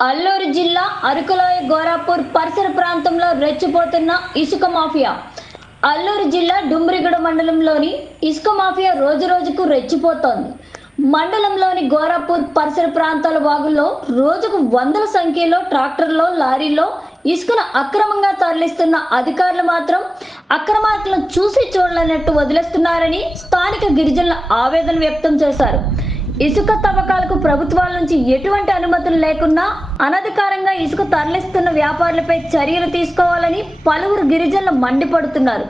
అల్లూరు జిల్లా అరకులోయ గోరాపూర్ పరిసర ప్రాంతంలో రెచ్చిపోతున్న ఇసుక మాఫియా. అల్లూరు జిల్లా డుమ్రిగూడ మండలంలోని ఇసుక మాఫియా రోజురోజుకు రెచ్చిపోతోంది. మండలంలోని గోరాపూర్ పరిసర ప్రాంతాల వాగుల్లో రోజుకు వందల సంఖ్యలో ట్రాక్టర్లో, లారీల్లో ఇసుకను అక్రమంగా తరలిస్తున్న అధికారులు మాత్రం అక్రమార్కులను చూసి చూడలేనట్టు వదిలేస్తున్నారని స్థానిక గిరిజనులు ఆవేదన వ్యక్తం చేశారు. ఇసుక తవ్వకాలకు ప్రభుత్వాల నుంచి ఎటువంటి అనుమతులు లేకున్నా అనధికారంగా ఇసుక తరలిస్తున్న వ్యాపారులపై చర్యలు తీసుకోవాలని పలువురు గిరిజనులు మండిపడుతున్నారు.